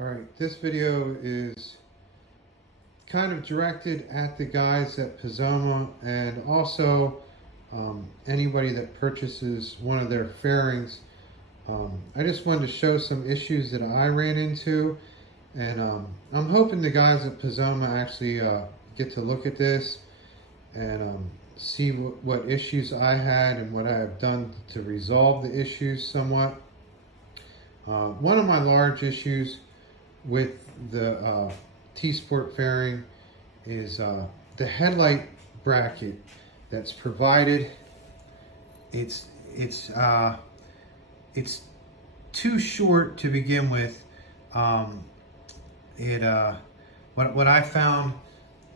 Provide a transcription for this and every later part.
Alright, this video is kind of directed at the guys at Pazoma and also anybody that purchases one of their fairings. I just wanted to show some issues that I ran into, and I'm hoping the guys at Pazoma actually get to look at this and see what issues I had and what I have done to resolve the issues somewhat. One of my large issues with the T Sport fairing is the headlight bracket that's provided. It's too short to begin with. What I found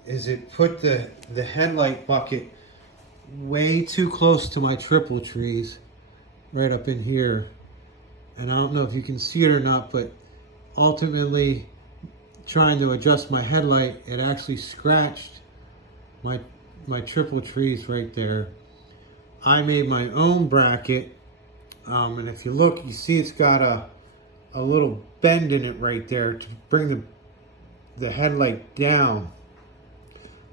is it put the headlight bucket way too close to my triple trees, right up in here. And I don't know if you can see it or not, but ultimately trying to adjust my headlight, it actually scratched my triple trees right there. I made my own bracket, and if you look, you see it's got a little bend in it right there to bring the headlight down.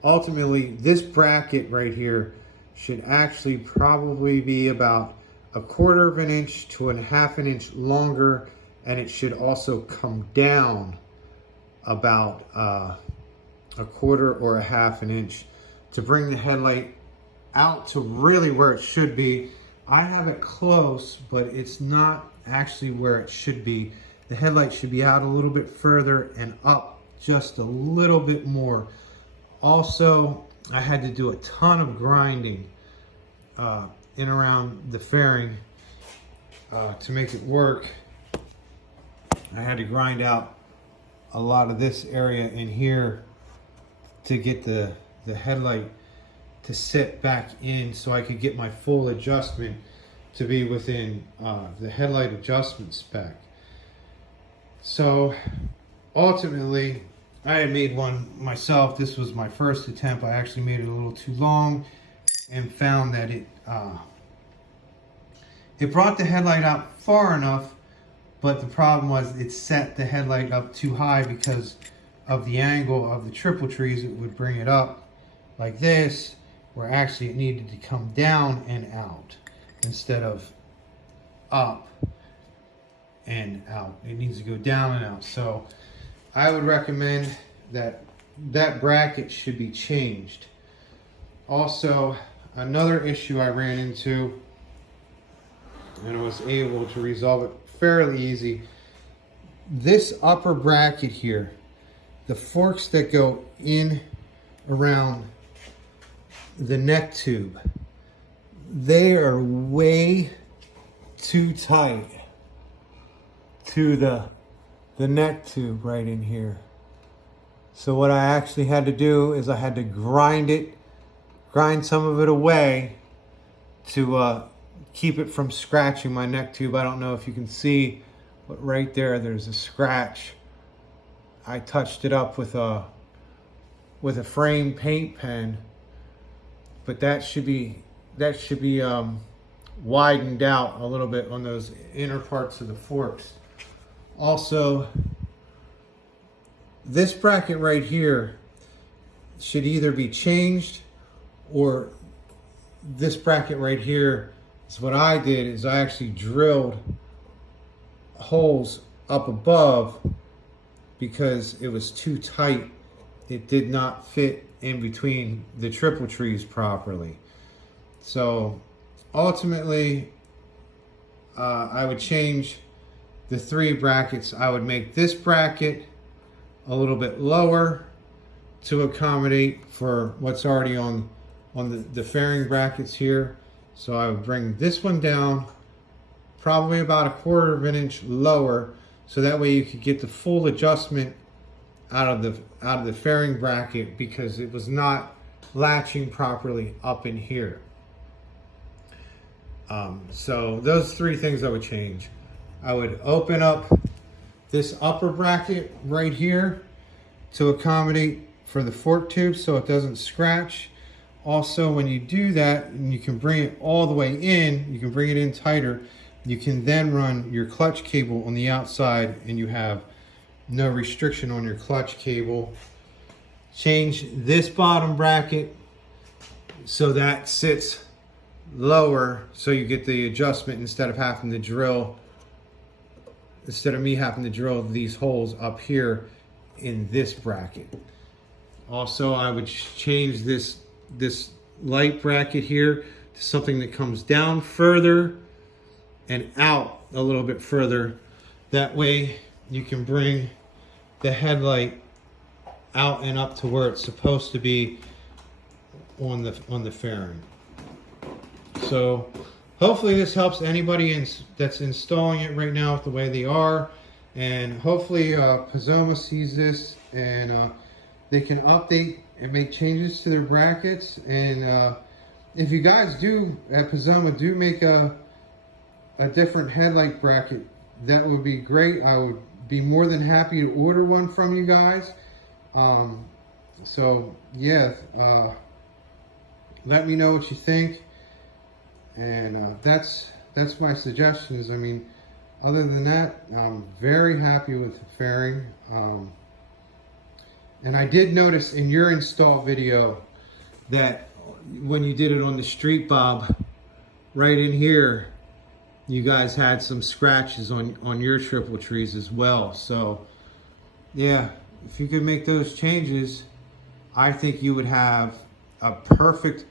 Ultimately, this bracket right here should actually probably be about 1/4 of an inch to 1/2 an inch longer, and it should also come down about 1/4 or 1/2 an inch to bring the headlight out to really where it should be. I have it close, but it's not actually where it should be. The headlight should be out a little bit further and up just a little bit more. Also, I had to do a ton of grinding in around the fairing to make it work. I had to grind out a lot of this area in here to get the headlight to sit back in so I could get my full adjustment to be within the headlight adjustment spec. So ultimately, I had made one myself. This was my first attempt. I actually made it a little too long and found that it brought the headlight out far enough, but the problem was it set the headlight up too high because of the angle of the triple trees. It would bring it up like this, where actually it needed to come down and out instead of up and out. It needs to go down and out. So I would recommend that bracket should be changed. Also, another issue I ran into, and I was able to resolve it fairly easy. This upper bracket here, the forks that go in around the neck tube, they are way too tight to the neck tube right in here. So what I actually had to do is I had to grind some of it away to keep it from scratching my neck tube. I don't know if you can see, but right there's a scratch. I touched it up with a frame paint pen, but that should be widened out a little bit on those inner parts of the forks. Also, this bracket right here should either be changed, or this bracket right here is what I did is I actually drilled holes up above because it was too tight. It did not fit in between the triple trees properly. So ultimately, I would change the 3 brackets. I would make this bracket a little bit lower to accommodate for what's already on the fairing brackets here. So I would bring this one down probably about 1/4 of an inch lower, so that way you could get the full adjustment out of the fairing bracket, because it was not latching properly up in here. So those 3 things I would change. I would open up this upper bracket right here to accommodate for the fork tube so it doesn't scratch. Also, when you do that, and you can bring it all the way in, you can bring it in tighter, you can then run your clutch cable on the outside, and you have no restriction on your clutch cable. Change this bottom bracket so that sits lower, so you get the adjustment instead of me having to drill these holes up here in this bracket. Also, I would change this light bracket here to something that comes down further and out a little bit further. That way you can bring the headlight out and up to where it's supposed to be on the fairing. So hopefully this helps anybody that's installing it right now with the way they are, and hopefully Pazoma sees this and they can update and make changes to their brackets. And if you guys do at Pazoma do make a different headlight bracket, that would be great. I would be more than happy to order one from you guys. So yeah, let me know what you think, and that's my suggestions. I mean, other than that, I'm very happy with the fairing. And I did notice in your install video that when you did it on the street bob, right in here, you guys had some scratches on your triple trees as well. So yeah, if you could make those changes, I think you would have a perfect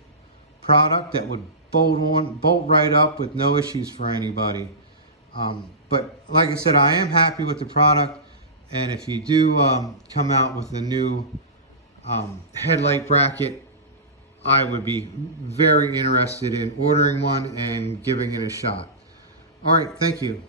product that would bolt right up with no issues for anybody. But like I said, I am happy with the product, and if you do come out with a new headlight bracket, I would be very interested in ordering one and giving it a shot. All right, thank you.